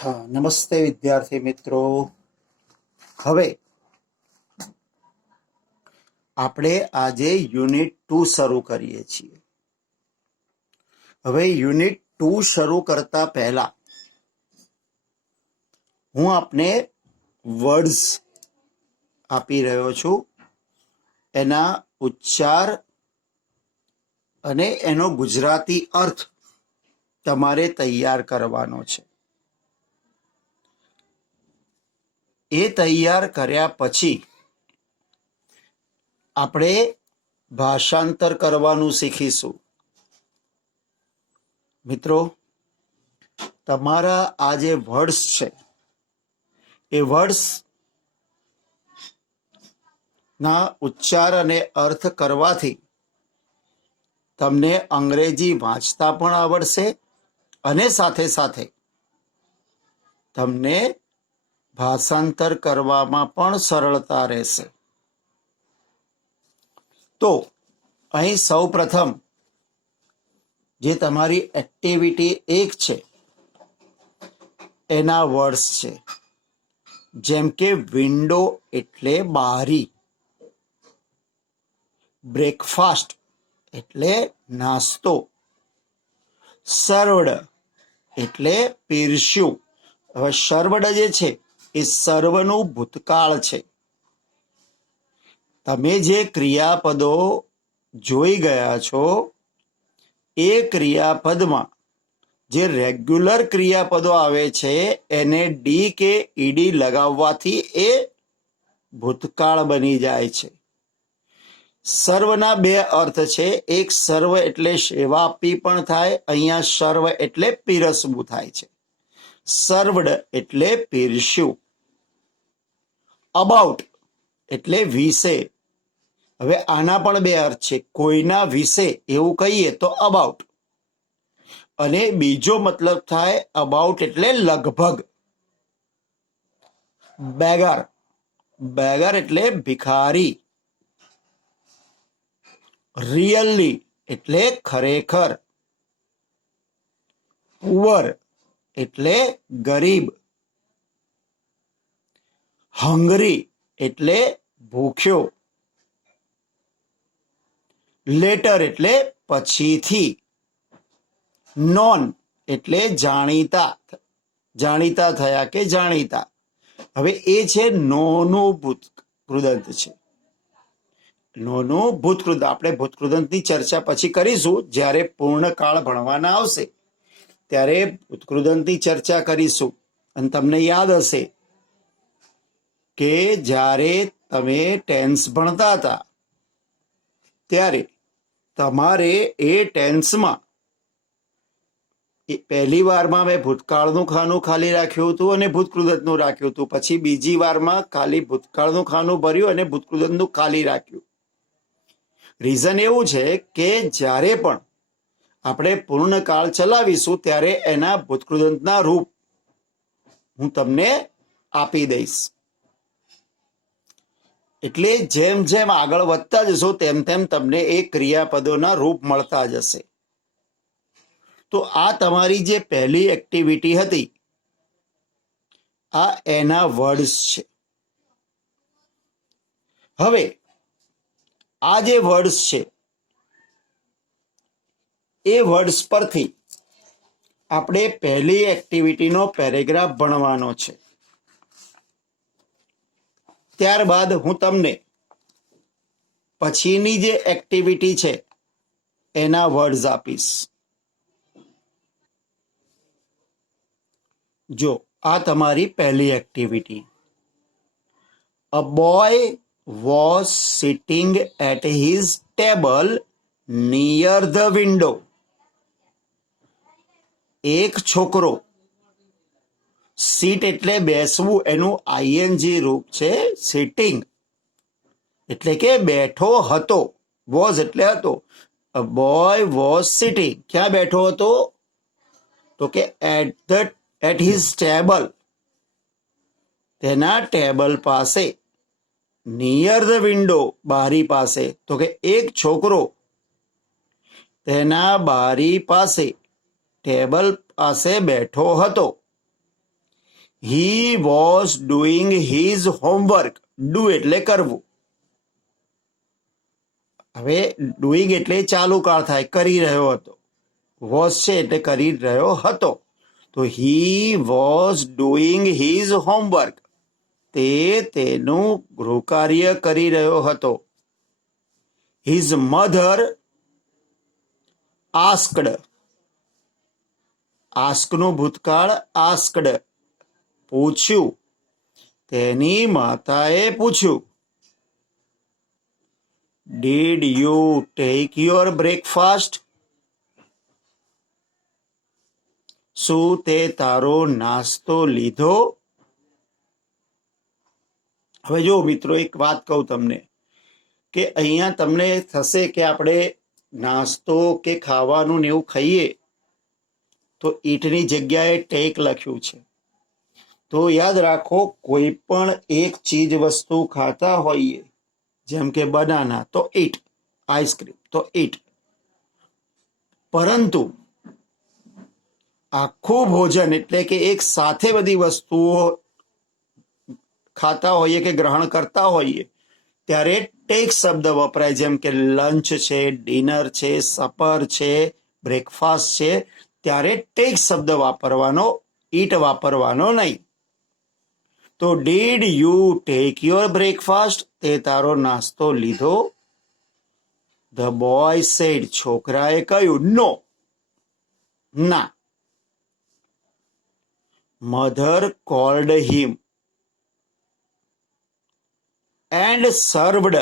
हाँ, नमस्ते विद्यार्थी मित्रों। હવે આપણે આજે યુનિટ 2 શરૂ કરીએ છીએ। હવે યુનિટ 2 શરૂ કરતા પહેલા હું આપને વર્ડ્સ આપી રહ્યો છું, એના ઉચ્ચાર અને એનો ગુજરાતી અર્થ તમારે તૈયાર કરવાનો છે। એ તૈયાર કર્યા પછી આપણે ભાષાંતર કરવાનું શીખીશું। મિત્રો, તમારા આ જે વર્ડ્સ છે એ વર્ડ્સ ના ઉચ્ચાર અને અર્થ કરવાથી તમને અંગ્રેજી વાંચતા પણ આવડશે અને સાથે સાથે તમને ભાષાંતર કરવામાં પણ સરળતા રહેશે। તો અહીં સૌ પ્રથમ જે તમારી એક્ટિવિટી 1 છે એના વર્ડ્સ છે, જેમ કે વિન્ડો એટલે બારી, બ્રેકફાસ્ટ એટલે નાસ્તો, સર્વડ એટલે પીરસ્યું। હવે સર્વડ જે છે એ સર્વનું ભૂતકાળ છે। તમે જે ક્રિયાપદો જોઈ ગયા છો એ ક્રિયાપદમાં જે રેગ્યુલર ક્રિયાપદો આવે છે એને ડી કે ઈડી લગાવવાથી એ ભૂતકાળ બની જાય છે। સર્વના 2 અર્થ છે, એક સર્વ એટલે સેવા આપવી પણ થાય, અહીંયા સર્વ એટલે પીરસવું થાય છે। સર્વડ એટલે પીરસ્યું। અબાઉટ એટલે વિશે। હવે આના પણ 2 અર્થ છે, કોઈના વિશે એવું કહીએ તો અબાઉટ, અને બીજો મતલબ થાય અબાઉટ એટલે લગભગ। બેગર, બેગર એટલે ભિખારી। રિયલી એટલે ખરેખર। પુઅર એટલે ગરીબ। હંગરી એટલે ભૂખ્યો। લેટર એટલે પછીથી। નોન એટલે જાણીતા, જાણીતા થયા કે જાણીતા। હવે એ છે નોનું ભૂતકૃદંત છે, નોનું ભૂતકૃદંત। આપણે ભૂતકૃદંતની ચર્ચા પછી કરીશું, જ્યારે પૂર્ણકાળ ભણવાના આવશે ત્યારે ભૂતકૃદંતની ચર્ચા કરીશું। અને તમને યાદ હશે કે જ્યારે તમે ટેન્સ ભણતા હતા ત્યારે તમારે એ ટેન્સમાં પહેલી વારમાં મેં ભૂતકાળનું ખાનું ખાલી રાખ્યું હતું અને ભૂતકૃદંતનું રાખ્યું હતું, પછી બીજી વારમાં ખાલી ભૂતકાળનું ખાનું ભર્યું અને ભૂતકૃદંતનું ખાલી રાખ્યું। રીઝન એવું છે કે જ્યારે પણ આપણે પૂર્ણકાળ ચલાવીશું ત્યારે એના ભૂતકૃદંતના રૂપ હું તમને આપી દઈશ। એટલે જેમ જેમ આગળ વધતા જશો તેમ તેમ તમને એ ક્રિયાપદોના રૂપ મળતા જશે। તો આ તમારી જે પહેલી એક્ટિવિટી હતી આ એના વર્ડ્સ છે। હવે આ જે વર્ડ્સ છે એ વર્ડ્સ પરથી આપણે પહેલી એક્ટિવિટીનો પેરેગ્રાફ ભણવાનો છે। ત્યારબાદ હું તમને પછીની જે એક્ટિવિટી છે એના વર્ડ્સ આપીશ। જો આ તમારી પહેલી activity, a boy was sitting at his table near the window. એક છોકરો, સીટ એટલે બેસવું, એનું આઈએનજી રૂપ છે સિટિંગ, એટલે કે બેઠો હતો। વોઝ એટલે હતો। અ બોય વોઝ સિટિંગ, ક્યાં બેઠો હતો? તો કે એટ હિઝ ટેબલ, તેના ટેબલ પાસે। નિયર ધ વિન્ડો, બારી પાસે, તો કે એક છોકરો તેના બારી પાસે ટેબલ પાસે બેઠો હતો। He was doing his homework. Do એટલે કરવું. હવે ડુઈંગ એટલે ચાલુ કાળ થાય, કરી રહ્યો હતો. વોઝ છે એટલે કરી રહ્યો હતો. તો he was doing his homework. તે તેનું ગૃહકાર્ય કરી રહ્યો હતો. His mother asked. આસ્કનું ભૂતકાળ આસ્કડ, પૂછ્યું. તેની માતાએ પૂછ્યું. Did you take your breakfast? શું તે તારો નાસ્તો લીધો? હવે જો મિત્રો એક વાત કહું તમને, કે અહીંયા તમને થશે કે આપણે નાસ્તો કે ખાવાનું ને એવું ખાઈએ તો ઈટની જગ્યાએ ટેક લખ્યું છે. તો યાદ રાખો, કોઈ પણ એક ચીજ વસ્તુ ખાતા હોઈએ, જેમ કે બનાના તો ઈટ, આઈસ્ક્રીમ તો ઈટ, પરંતુ આખું ભોજન એટલે કે એક સાથે બધી વસ્તુઓ ખાતા હોઈએ કે ગ્રહણ કરતા હોઈએ ત્યારે ટેક શબ્દ વપરાય. જેમ કે લંચ છે, ડિનર છે, સપર છે, બ્રેકફાસ્ટ છે, ત્યારે ટેક શબ્દ વાપરવાનો, ઈટ વાપરવાનો નહીં. તો did you take your breakfast? તે તારો નાસ્તો લીધો? The boy said. છોકરાએ કહ્યું, નો, ના. Mother called him and served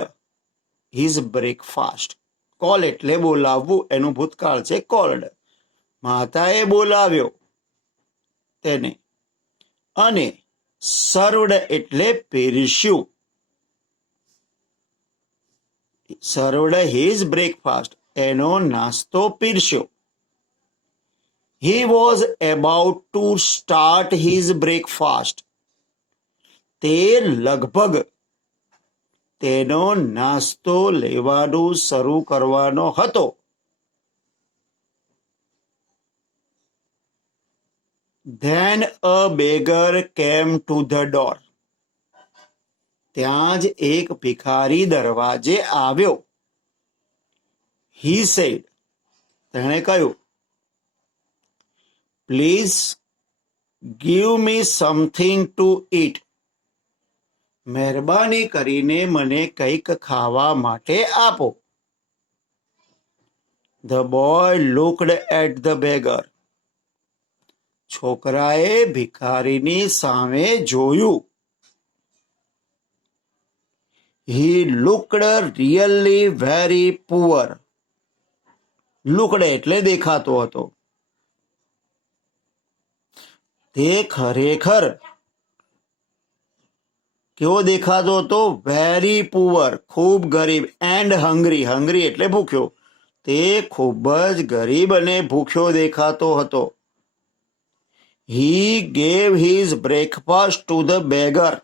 his breakfast. Call એટલે બોલાવવું, એનું ભૂતકાળ છે કોલ્ડ. માતાએ બોલાવ્યો તેને, અને સર્વડ એટલે પીરસ્યું. સર્વડ હિઝ બ્રેકફાસ્ટ, એનો નાસ્તો પીરસ્યો. He was about to start his breakfast. તે લગભગ તેનો નાસ્તો લેવાનું શરૂ કરવાનો હતો. Then a beggar came to the door. ત્યાં જ એક ભિખારી દરવાજે આવ્યો. He said. તેણે કહ્યું, Please give me something to eat. મહેરબાની કરીને મને કંઈક ખાવા માટે આપો. The boy looked at the beggar. છોકરાએ ભિખારીની સામે જોયું. He looked really very poor. Looked એટલે દેખાતો હતો. તે ખરેખર કેવો દેખાતો હતો? વેરી પુઅર, ખૂબ ગરીબ. એન્ડ હંગ્રી, હંગ્રી એટલે ભૂખ્યો. તે ખૂબ જ ગરીબ અને ભૂખ્યો દેખાતો હતો. He gave his breakfast to the beggar.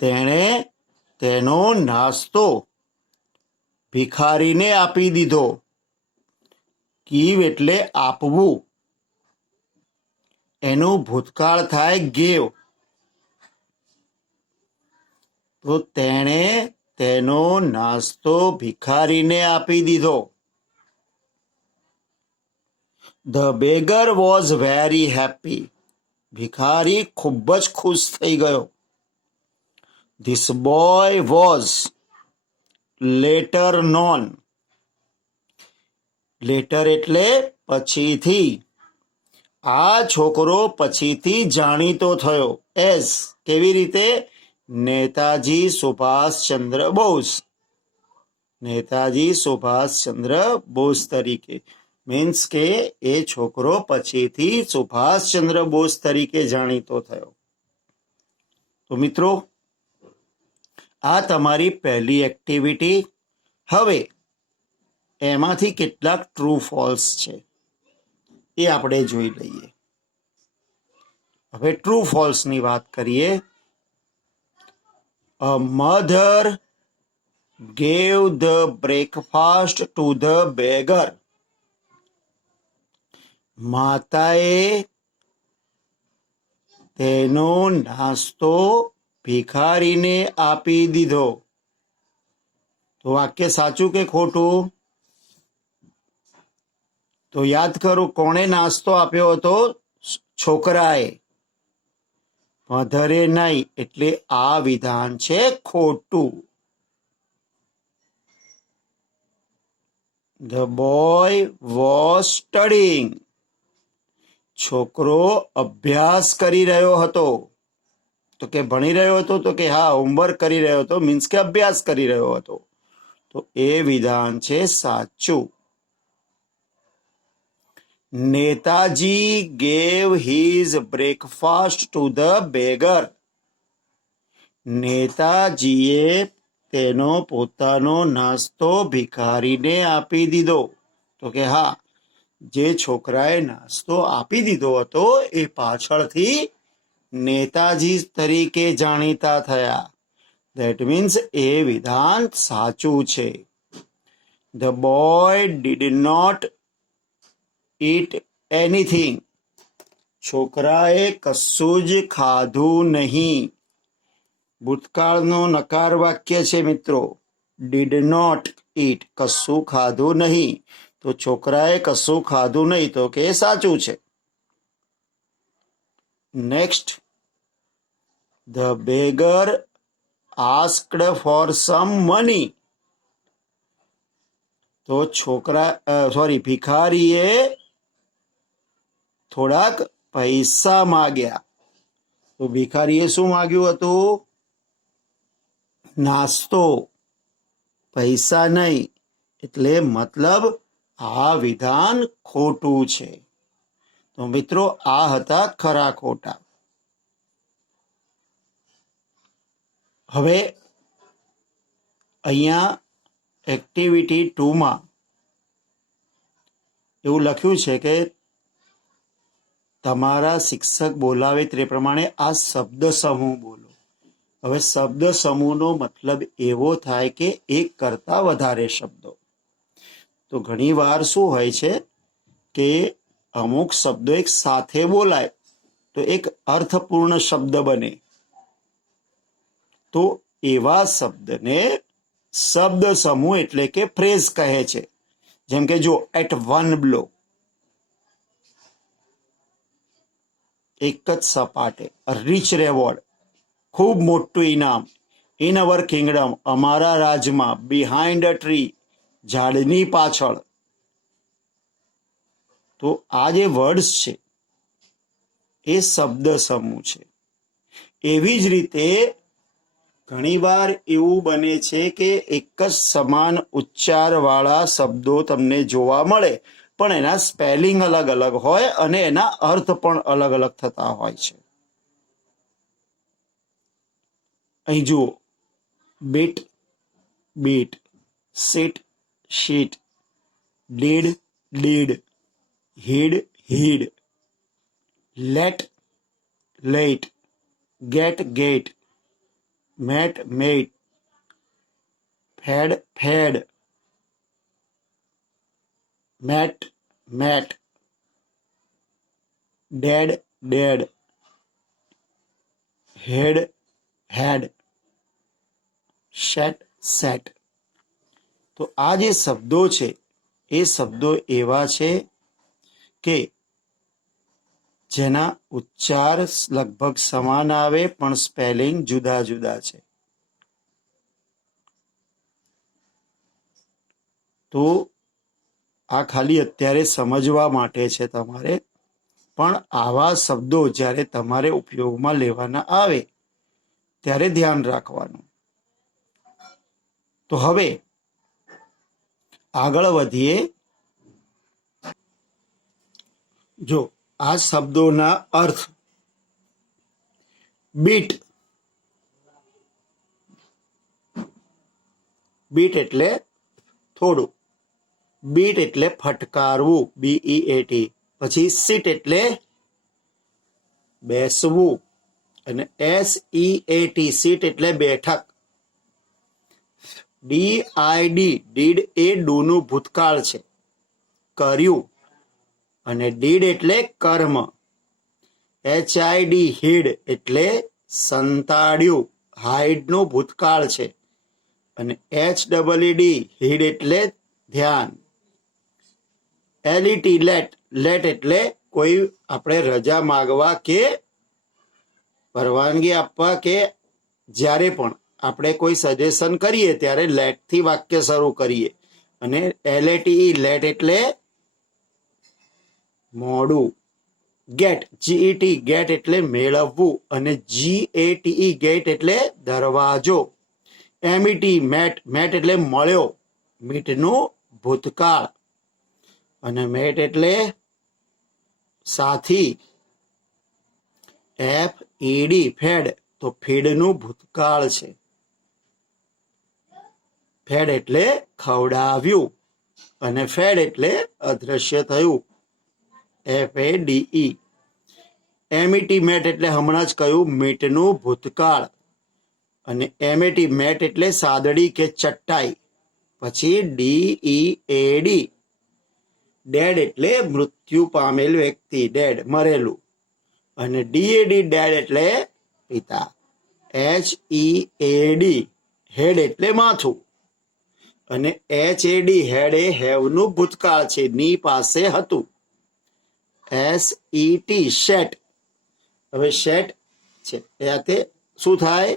તેણે તેનો નાસ્તો ભિખારીને આપી દીધો. ગીવ એટલે આપવું, એનું ભૂતકાળ થાય ગેવ. તો તેણે તેનો નાસ્તો ભિખારીને આપી દીધો. The beggar was very happy. ભિખારી ખૂબ જ ખુશ થઈ ગયો. This boy was later known. Later એટલે પછીથી. આ છોકરો પછીથી જાણીતો થયો. એઝ કેવી રીતે? નેતાજી સુભાષચંદ્ર બોઝ. નેતાજી સુભાષચંદ્ર બોઝ તરીકે. મીન્સ કે એ છોકરો પછીથી સુભાષચંદ્ર બોઝ તરીકે જાણીતો થયો. તો મિત્રો, આ તમારી પહેલી એક્ટિવિટી. હવે એમાંથી કેટલાક ટ્રુ ફોલ્સ છે એ આપણે જોઈ લઈએ. હવે ટ્રુ ફોલ્સની વાત કરીએ. A mother gave the breakfast to the beggar. માતાએ તેનો નાસ્તો ભિખારીને આપી દીધો. તો વાક્ય સાચું કે ખોટું? તો યાદ કરો, કોણે નાસ્તો આપ્યો હતો? છોકરાએ, મધરે નહીં. એટલે આ વિધાન છે ખોટું. The boy was studying. છોકરો અભ્યાસ કરી રહ્યો હતો. તો કે ભણી રહ્યો હતો? તો કે હા, હોમવર્ક કરી રહ્યો હતો, મીન્સ કે અભ્યાસ કરી રહ્યો હતો. તો એ વિધાન છે સાચું. Netaji gave his breakfast to the beggar. નેતાજીએ તેનો પોતાનો નાસ્તો ભિખારીને આપી દીધો. તો કે હા, જે છોકરાએ નાસ્તો આપી દીધો હતો એ પાછળથી નેતાજી તરીકે જાણીતા થયા. That means એ વિધાન સાચું છે. The boy did not eat anything. છોકરાએ કશું જ ખાધું નહીં. ભૂતકાળનો નકાર વાક્ય છે મિત્રો. Did not eat, કશું ખાધું નહીં. તો છોકરાએ કશું ખાધું નહીં, તો કે સાચું છે. Next, the beggar asked for some money. તો ભિખારીએ થોડાક પૈસા માગ્યા. તો ભિખારીએ શું માગ્યું હતું? નાસ્તો, પૈસા નહીં. એટલે મતલબ આ વિધાન ખોટું છે. તો મિત્રો, આ હતા ખરા ખોટા. હવે અહીંયા એક્ટિવિટી 2 એવું લખ્યું છે કે તમારા શિક્ષક બોલાવે તે પ્રમાણે આ શબ્દ સમૂહ બોલો. હવે શબ્દ સમૂહનો મતલબ એવો થાય કે એક કરતાં વધારે શબ્દો. તો ઘણી વાર શું હોય છે કે અમુક શબ્દો એક સાથે બોલાય તો એક અર્થપૂર્ણ શબ્દ બને. તો એવા શબ્દને શબ્દ સમૂહ એટલે કે ફ્રેઝ કહે છે. જેમ કે જો, એટ વન બ્લો, એક જ સપાટે. રીચ રેવોર્ડ, ખૂબ મોટું ઇનામ. ઇન અવર કિંગડમ, અમારા રાજમાં. બિહાઇન્ડ અ ટ્રી, ઝાડની પાછળ. તો આ જે વર્ડ્સ છે એ શબ્દ સમૂહ છે. એવી જ રીતે ઘણીવાર એવું બને છે કે એક જ સમાન ઉચ્ચારવાળા શબ્દો તમને જોવા મળે, પણ એના સ્પેલિંગ અલગ અલગ હોય અને એના અર્થ પણ અલગ અલગ થતા હોય છે. અહીં જુઓ, beat, beat, seat, sheet, did, did, heed, heed, let, let, get, get, met, met, fed, fed, met, met, dead, dead, head, head, set, set. તો આ જે શબ્દો છે એ શબ્દો એવા છે કે જેના ઉચ્ચાર લગભગ સમાન આવે પણ સ્પેલિંગ જુદા જુદા છે. તો આ ખાલી અત્યારે સમજવા માટે છે તમારે. પણ આવા શબ્દો જ્યારે તમારે ઉપયોગમાં લેવાના આવે ત્યારે ધ્યાન રાખવાનું. તો હવે આગળ વધીએ. જો આ શબ્દોના અર્થ. બીટ, બીટ એટલે થોડું. બીટ એટલે ફટકારવું, BEAT. પછી સીટ એટલે બેસવું, અને SEAT, સીટ એટલે બેઠક. DID, ડીડ એ ડુનું ભૂતકાળ છે, કર્યું. અને ડીડ એટલે કર્મ. HID હિડ એટલે સંતાડ્યું, હાઇડનું ભૂતકાળ છે. અને HEED હિડ એટલે ધ્યાન. LET લેટ એટલે કોઈ આપણે રજા માગવા કે પરવાનગી આપવા કે જ્યારે પણ આપણે કોઈ સજેશન કરીએ ત્યારે લેટથી વાક્ય શરૂ કરીએ. અને LATE લેટ એટલે મોડું. GET ગેટ એટલે મેળવવું. અને GATE ગેટ એટલે દરવાજો. મેટ એટલે મળ્યો, મીટનું ભૂતકાળ. અને મેટ એટલે સાથી. FED ફેડ તો ફીડનું ભૂતકાળ છે. ફેડ એટલે ખવડાવ્યું. અને ફેડ એટલે અદ્રશ્ય થયું. FADE. MET એટલે હમણાં જ કહ્યું મીટનું ભૂતકાળ. અને મેટ એટલે સાદડી કે ચટ્ટાઈ. પછી DEAD ડેડ એટલે મૃત્યુ પામેલ વ્યક્તિ, ડેડ મરેલું. અને DAD ડેડ એટલે પિતા. HEAD હેડ એટલે માથું. અને HAD હેડ એ હેવનું ભૂતકાળ છે, ની પાસે હતું. SET શેટ. હવે શેટ છે એ શું થાય?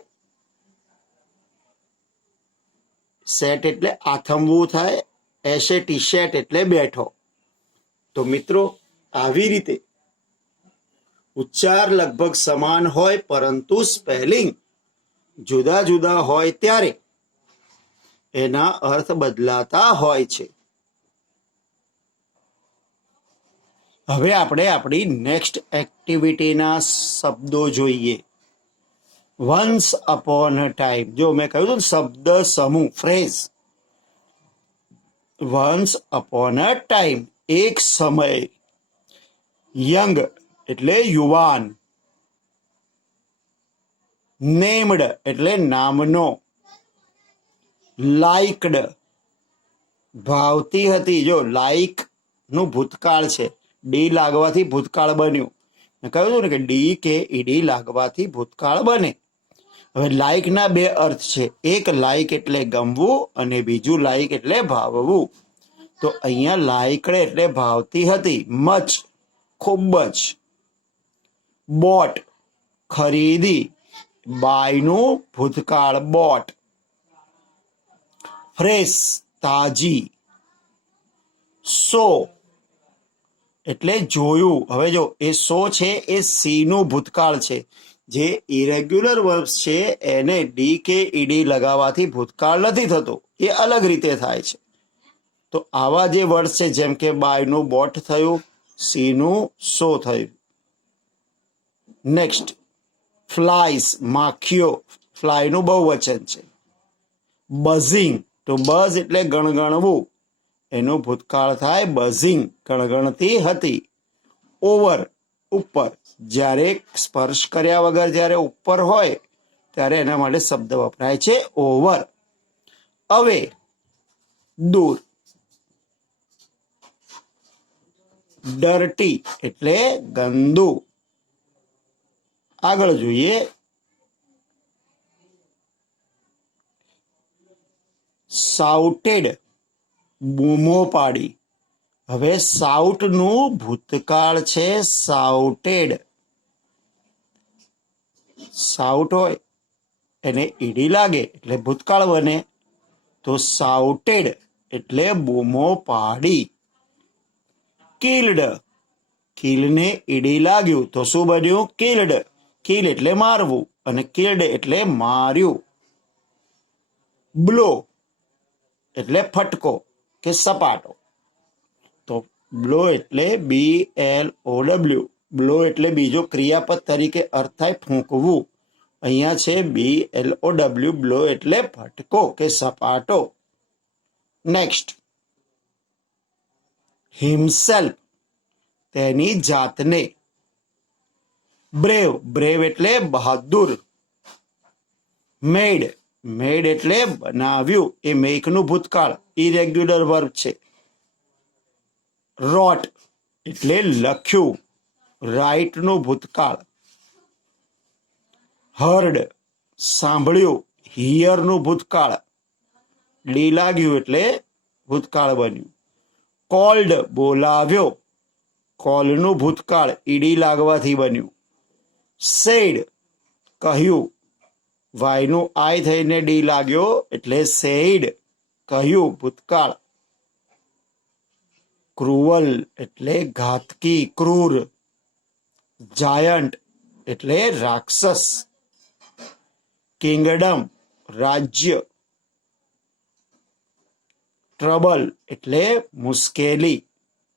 સેટ એટલે આથમવું થાય. SAT શેટ એટલે બેઠો. તો મિત્રો આવી રીતે ઉચ્ચાર લગભગ સમાન હોય પરંતુ સ્પેલિંગ જુદા જુદા હોય ત્યારે એના અર્થ બદલાતા હોય છે. હવે આપણે આપણી નેક્સ્ટ એક્ટિવિટીના શબ્દો જોઈએ. Once upon a time. જો મેં કહ્યું હતું શબ્દ સમૂહ, phrase. Once upon a time એક સમય. યંગ એટલે યુવાન. નેમ્ડ એટલે નામનો. લાઇકડ ભાવતી હતી. જો લાઇક નું ભૂતકાળ છે, ડી લાગવાથી ભૂતકાળ બન્યું. મેં કહ્યું હતું ને કે DKED લાગવાથી ભૂતકાળ બને. હવે લાઇક ના બે અર્થ છે. એક લાઇક એટલે ગમવું અને બીજું લાઇક એટલે ભાવવું. તો અહીંયા લાઇકડ એટલે ભાવતી હતી, મચ ખૂબ જ. બોટ ખરીદી, બાયનું ભૂતકાળ બોટ. ફ્રેશ તાજી. સો એટલે જોયું. હવે જો એ સો છે એ સી નું ભૂતકાળ છે. જે ઇરેગ્યુલર વર્બ્સ છે એને DKED લગાવવાથી ભૂતકાળ નથી થતો, એ અલગ રીતે થાય છે. તો આવા જે વર્ડ છે જેમ કે બાયનું બોટ થયું, સી નું સો થયું. નેક્સ્ટ ફ્લાઇસ માખીઓ, ફ્લાયનું બહુવચન છે. બઝિંગ તો બઝ એટલે ગણગણવું, એનું ભૂતકાળ થાય બઝિંગ, ગણગણતી હતી. ઓવર ઉપર, જ્યારે સ્પર્શ કર્યા વગર જ્યારે ઉપર હોય ત્યારે એના માટે શબ્દ વપરાય છે ઓવર. અવે દૂર. ડર્ટી એટલે ગંદુ. આગળ જોઈએ. સાઉટેડ બૂમો પાડી. હવે સાઉટ નું ભૂતકાળ છે સાઉટેડ. સાઉટ હોય એને ઈડી લાગે એટલે ભૂતકાળ બને. તો સાઉટેડ એટલે બૂમો પાડી. કિલ્ડ, કિલને ઈડી લાગ્યું તો શું બન્યું? કિલ્ડ. કિલ એટલે મારવું અને કિલ્ડ એટલે માર્યું. બ્લો એટલે ફટકો કે સપાટો. તો બ્લો એટલે BLOW. બ્લો એટલે બીજો ક્રિયાપદ તરીકે અર્થ થાય ફૂંકવું. અહીંયા છે BLOW. બ્લો એટલે ફટકો કે સપાટો. નેક્સ્ટ હિમસેલ્ફ તેની જાતને. બ્રેવ, બ્રેવ એટલે બહાદુર. મેડ, મેડ એટલે બનાવ્યું, એ મેકનું ભૂતકાળ, ઇરેગ્યુલર વર્બ છે. રોટ એટલે લખ્યું. રાઈટ નું ભૂતકાળ. હર્ડ સાંભળ્યું, હિયર નું ભૂતકાળ. ડી લાગ્યું એટલે ભૂતકાળ બન્યું. કોલ્ડ બોલાવ્યો, કોલ નું ભૂતકાળ ઈડી લાગવાથી બન્યું. સેડ કહ્યું, વાય નું આઈ થઈને ડી લાગ્યો એટલે સેડ કહ્યું ભૂતકાળ. ક્રુઅલ એટલે ઘાતકી, ક્રૂર. જાયન્ટ એટલે રાક્ષસ. કિંગડમ રાજ્ય. ટ્રબલ એટલે મુશ્કેલી.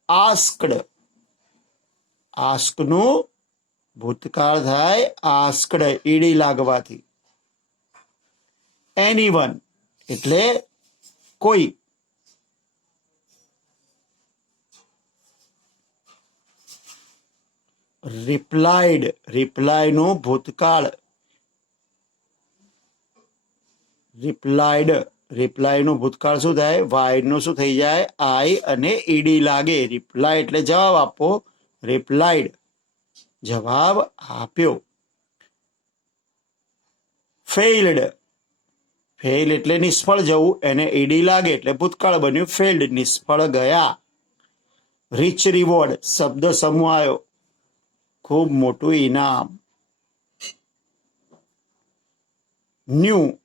આસ્કડ, આસ્કનું ભૂતકાળ થાય આસ્કડ ઈડી લાગવાથી. એનીવન એટલે કોઈ. રિપ્લાઇડ, રિપ્લાયનું ભૂતકાળ. રિપ્લાઇડ, રિપ્લાયનું ભૂતકાળ શું થાય? વાયનું શું થઈ જાય? આઈ અને ઈડી લાગે. રિપ્લાય એટલે જવાબ આપો. રિપ્લાઇડ જવાબ આપ્યો. ફેઇલ્ડ, ફેઇલ એટલે નિષ્ફળ જવું, એને ઈડી લાગે એટલે ભૂતકાળ બન્યું ફેઇલ્ડ, નિષ્ફળ ગયા. રીચ રિવોર્ડ શબ્દ સમૂહ આવ્યો, ખૂબ મોટું ઇનામ. ન્યૂ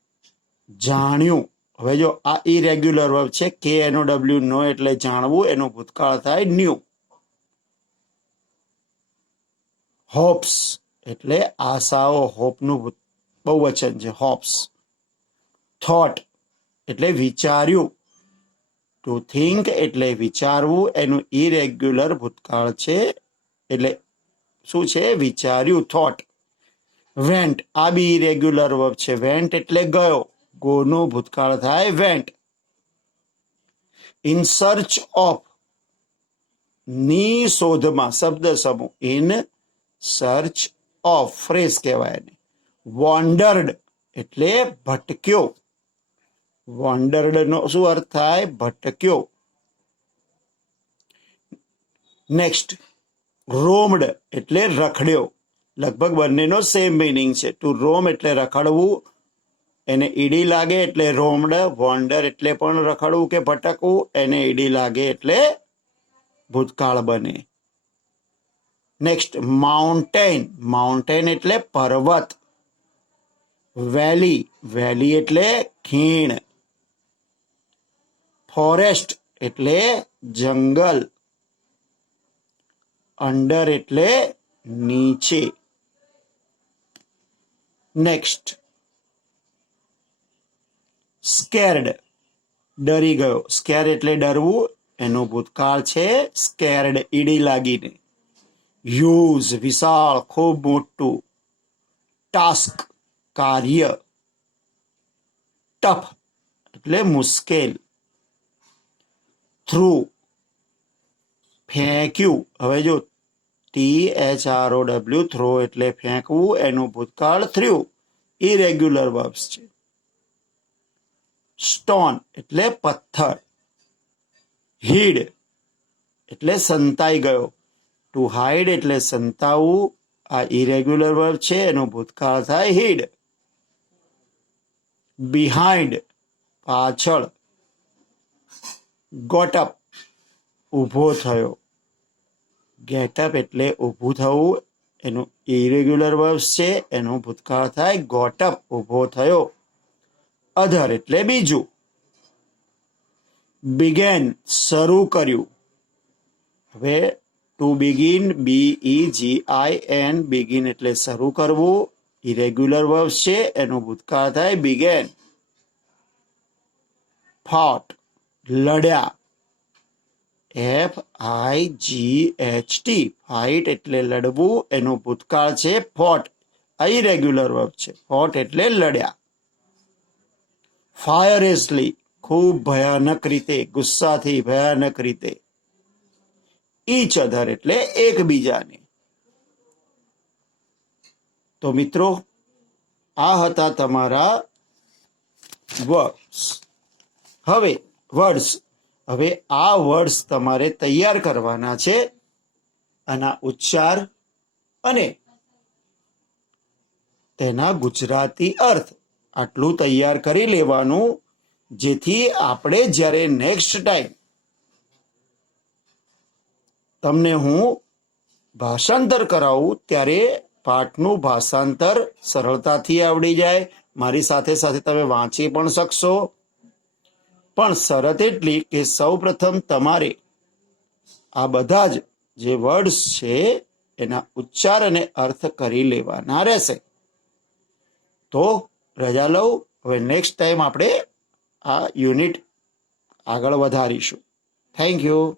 જાણ્યું. હવે જો આ ઇરેગ્યુલર વર્બ છે, કે એનો ડબલ્યુ નો એટલે જાણવું, એનો ભૂતકાળ થાય ન્યૂ. હોપ્સ એટલે આશાઓ, હોપનું બહુવચન છે હોપ્સ. થોટ એટલે વિચાર્યું. ટુ થિંક એટલે વિચારવું, એનું ઇરેગ્યુલર ભૂતકાળ છે એટલે શું છે? વિચાર્યું, થોટ. વેન્ટ, આ બી ઇરેગ્યુલર વર્બ છે. વેન્ટ એટલે ગયો, ગોનું ભૂતકાળ થાય વેન્ટ. ઇન સર્ચ ઓફ, ની શોધમાં, શબ્દ સમૂહ. ઇન સર્ચ ઓફ ફ્રેઝ કહેવાય એને. વોન્ડર્ડ એટલે ભટક્યો. વોન્ડર્ડ નો શું અર્થ થાય? ભટક્યો. નેક્સ્ટ, રોમ્ડ એટલે રખડ્યો. લગભગ બંનેનો સેમ મિનિંગ છે. ટુ રોમ એટલે રખડવું, એને ઈડી લાગે એટલે રોમ્ડ. વોન્ડર એટલે પણ રખડવું કે ભટકવું, એને ઈડી લાગે એટલે ભૂતકાળ બને. નેક્સ્ટ, માઉન્ટેન, માઉન્ટેન એટલે પર્વત. વેલી, વેલી એટલે ખીણ. ફોરેસ્ટ એટલે જંગલ. અંડર એટલે નીચે. નેક્સ્ટ, સ્કેર્ડ ડરી ગયો. સ્કેર એટલે ડરવું, એનું ભૂતકાળ છે સ્કેર્ડ ઈડી લાગીને. હ્યુઝ વિશાળ, ખૂબ મોટું. ટાસ્ક કાર્ય. ટફ એટલે મુશ્કેલ. થ્રુ ફેંક્યું. હવે જો THROW થ્રો એટલે ફેંકવું, એનું ભૂતકાળ થ્રુ, ઇરેગ્યુલર વર્બ્સ છે. સ્ટોન એટલે પથ્થર. હીડ એટલે સંતાઈ ગયો. ટુ હાઈડ એટલે સંતાવવું, આ ઇરેગ્યુલર વર્બ છે, એનો ભૂતકાળ થાય હીડ. બિહાઇન્ડ પાછળ. ગોટ અપ ઊભો થયો. ગેટઅપ એટલે ઊભું થવું, એનું ઇરેગ્યુલર વર્બ્સ છે, એનો ભૂતકાળ થાય ગોટ અપ, ઊભો થયો. અધર એટલે બીજું. બિગેન શરૂ કર્યું. હવે ટુ બિગિન, BEGIN, બિગિન એટલે શરૂ કરવું, ઇરેગ્યુલર વર્બ્સ છે, એનું ભૂતકાળ થાય બિગેન. ફોટ લડ્યા. FIGHT, ફાઇટ એટલે લડવું, એનું ભૂતકાળ છે ફોટ, ઇરેગ્યુલર વર્બ છે. ફોટ એટલે લડ્યા. ફાયરેસલી ખૂબ ભયાનક રીતે, ગુસ્સાથી, ભયાનક રીતે. ઈચ અધર એટલે એકબીજાને. તો મિત્રો, આ હતા તમારા વર્ડ્સ. હવે આ વર્ડ્સ તમારે તૈયાર કરવાના છે. આના ઉચ્ચાર અને તેના ગુજરાતી અર્થ આટલું તૈયાર કરી લેવાનું, જેથી આપણે જ્યારે નેક્સ્ટ ટાઈમ તમને હું ભાષાંતર કરાવું ત્યારે પાઠનું ભાષાંતર સરળતાથી આવડી જાય. મારી સાથે સાથે તમે વાંચી પણ શકશો. પણ શરત એટલી કે સૌ પ્રથમ તમારે આ બધા જ જે વર્ડ્સ છે એના ઉચ્ચાર અને અર્થ કરી લેવાના રહેશે. તો રજા લઉં. હવે નેક્સ્ટ ટાઈમ આપણે આ યુનિટ આગળ વધારીશું. Thank you.